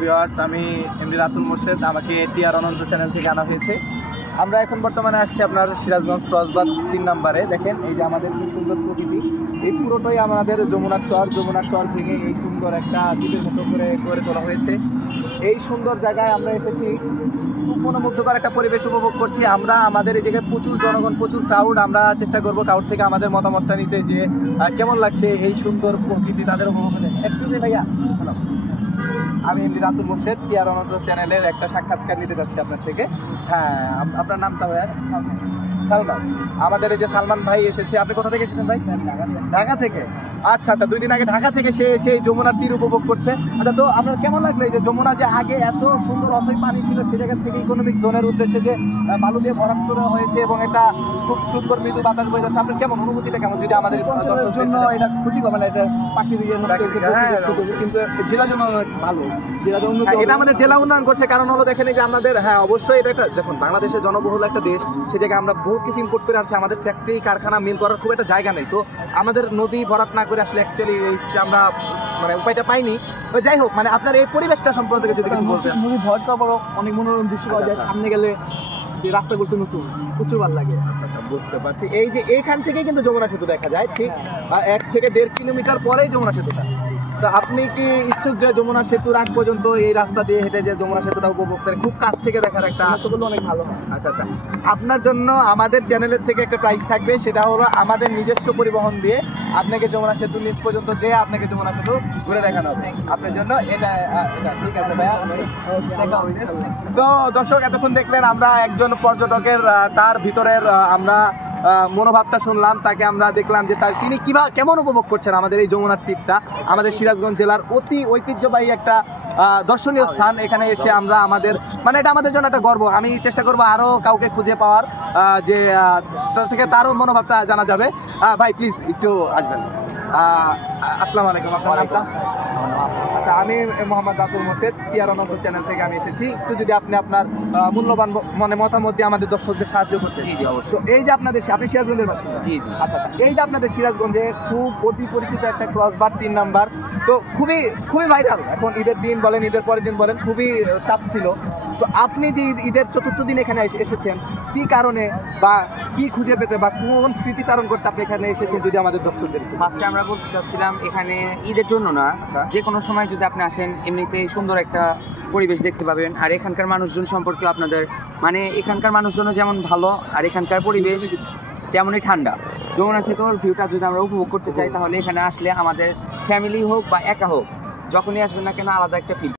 Viewers, আমি MD Ratul Morshed. আমাকে TR অনন্ত channel থেকে আনা হয়েছে। আমরা এখন বর্তমানে আসছি আপনার সিরাজগঞ্জ ক্রসবাদ 3 নম্বরে। দেখেন এই যে আমাদের কি সুন্দর প্রকৃতি, এই পুরোটাই আমাদের যমুনার চর ভেঙে এই সুন্দর একটা দ্বীপের মতো করে গড়ে তোলা হয়েছে। এই সুন্দর জায়গায় আমরা এসেছি, খুব মনোমুগ্ধকর একটা পরিবেশ উপভোগ করছি আমরা। আমাদের এই জায়গায় প্রচুর জনগণ, প্রচুর ক্রাউড। আমরা চেষ্টা করবো ক্রাউড থেকে আমাদের মতামতটা নিতে, যে কেমন লাগছে এই সুন্দর প্রকৃতি তাদের উপভোগ করতে। এক্সকিউজ ভাইয়া, হ্যালো, আমি এমডি রাতুল মোর্শেদ টিআর অনন্ত চ্যানেলের একটা সাক্ষাৎকার নিতে যাচ্ছি আপনার থেকে। হ্যাঁ, আপনার নামটা ভাইয়া? সালমান। আমাদের এই যে সালমান ভাই এসেছে। আপনি কোথা থেকে এসেছেন ভাই? ঢাকা থেকে। আচ্ছা, 2 দিন আগে ঢাকা থেকে সে সেই যমুনার তীর উপভোগ করছে। আচ্ছা, তো আপনার কেমন লাগলো এই যে যমুনা যে আগে এত সুন্দর অথই পানি ছিল, সে জায়গা থেকে ইকোনমিক জোনের উদ্দেশ্যে যে বালু দিয়ে ভরাট করা হয়েছে এবং একটা খুব সুন্দর মৃদু বাতাস বয়ে যাচ্ছে, আপনার কেমন অনুভূতিটা কেমন? যদি আমাদের দর্শকদের জন্য এটা ক্ষতিকর, মানে এটা পাখির কিন্তু জেলার জন্য ভালো। এটা আমাদের জেলা উন্নয়ন করছে, কারণ হলো দেখেন এই যে আমাদের, হ্যাঁ অবশ্যই এটা একটা, যখন বাংলাদেশের জনবহুল একটা দেশ, সে জায়গায় আমরা বহু কিছু ইম্পোর্ট করে আনছি। আমাদের ফ্যাক্টরি কারখানা মিল করার খুব একটা জায়গা নেই, তো আমাদের নদী ভরাট না করে আসলে অ্যাকচুয়ালি আমরা মানে উপায়টা পাইনি। তো যাই হোক, মানে আপনার এই পরিবেশটা সম্পর্কে যদি কিছু বলতেন। নদী ভরাট করার পর অনেক মনোরম দৃশ্য পাওয়া যায়, সামনে গেলে যে রাস্তা করছে নতুন, প্রচুর ভালো লাগে। আচ্ছা, বুঝতে পারছি। এই যে এইখান থেকে কিন্তু যমুনা সেতু দেখা যায়, ঠিক 1 থেকে 1.5 কিলোমিটার পরেই যমুনা সেতুটা। তো আপনি কি ইচ্ছুক যে যমুনা সেতুর আগ পর্যন্ত এই রাস্তা দিয়ে হেঁটে যে যমুনা সেতুটা উপভোগ করে খুব কাছ থেকে দেখার একটা? অনেক ভালো হয়। আচ্ছা, আপনার জন্য আমাদের চ্যানেলের থেকে একটা প্রাইস থাকবে, সেটা হলো আমাদের নিজস্ব পরিবহন দিয়ে আপনাকে যমুনা সেতু নিচ পর্যন্ত যেয়ে আপনাকে যমুনা সেতু ঘুরে দেখানো হবে। আপনার জন্য এটা ঠিক আছে ভাইয়া। তো দর্শক, এতক্ষণ দেখলেন আমরা একজন পর্যটকের তার ভিতরের আমরা মনোভাবটা শুনলাম, তাকে আমরা দেখলাম যে তিনি কেমন উপভোগ করছেন আমাদের এই যমুনার তীরটা। আমাদের সিরাজগঞ্জ জেলার অতি ঐতিহ্যবাহী একটা দর্শনীয় স্থান। এখানে এসে আমরা আমাদের, মানে এটা আমাদের জন্য একটা গর্ব। আমি চেষ্টা করবো আরও কাউকে খুঁজে পাওয়ার, যে তার থেকে তারও মনোভাবটা জানা যাবে। ভাই প্লিজ একটু আসবেন। আসসালামু আলাইকুম। আপনার নামটা? আচ্ছা, আমি মোহাম্মদ রাতুল মোর্শেদ, টিআর অনন্ত চ্যানেল থেকে আমি এসেছি। একটু যদি আপনি আপনার মূল্যবান মতামত দিয়ে আমাদের দর্শকদের সাহায্য করতে। জি অবশ্যই। তো এই যে আপনি সিরাজগঞ্জের বাসিন্দা? জি। আচ্ছা, এই যে আপনাদের সিরাজগঞ্জে খুব অতি পরিচিত একটা ক্রসবাদ 3 নাম্বার, তো খুবই ভাইরাল। এখন ঈদের দিন বলেন, ঈদের পরের দিন বলেন, খুবই চাপ ছিল। তো আপনি যে ঈদের 4র্থ দিন এখানে এসেছেন, কি কারণে বা কি খুঁজে পেতে বা কোন স্মৃতিচারণ করতে আপনি এখানে এসেছেন, যদি আমাদের দর্শকদের? ফার্স্টে আমরা বলতে চাচ্ছিলাম, এখানে ঈদের জন্য না, যে কোনো সময় যদি আপনি আসেন, এমনিতেই সুন্দর একটা পরিবেশ দেখতে পাবেন। আর এখানকার মানুষজন সম্পর্কে আপনাদের, মানে এখানকার মানুষজন যেমন ভালো, আর এখানকার পরিবেশ তেমনই ঠান্ডা। যমুনা সেতুর ভিউটা যদি আমরা উপভোগ করতে চাই, তাহলে এখানে আসলে আমাদের ফ্যামিলি হোক বা একা হোক, যখনই আসবেন না কেন, আলাদা একটা ফিল।